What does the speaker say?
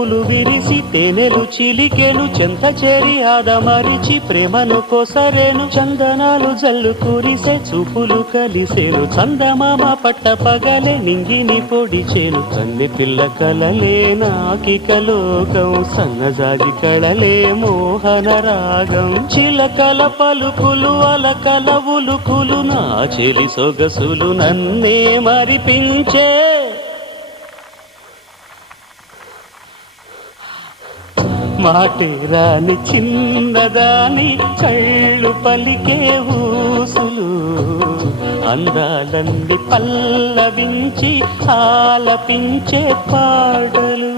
పూలు విరిసి తేనెలు చిలికెను చెంత చేరి ఆదమరిచి ప్రేమను కొసరేను చందనాలు జల్లు కురిసే చూపులు కలిసేను చందమామ పట్ట పగలే నింగిని పొడిచేను కన్నె పిల్ల కలలే నాకిక లోకం సన్నజాజి కళలే మోహన రాగం చిలకల పలుకులు అలకల ఉలుకులు నా చెలి సొగసులు నన్నే మరిపించే మాటేరాని చిన్నదాని కళ్ళు పలికే ఊసులు అందాలన్నీ పల్లవించి ఆలపించే పాటలు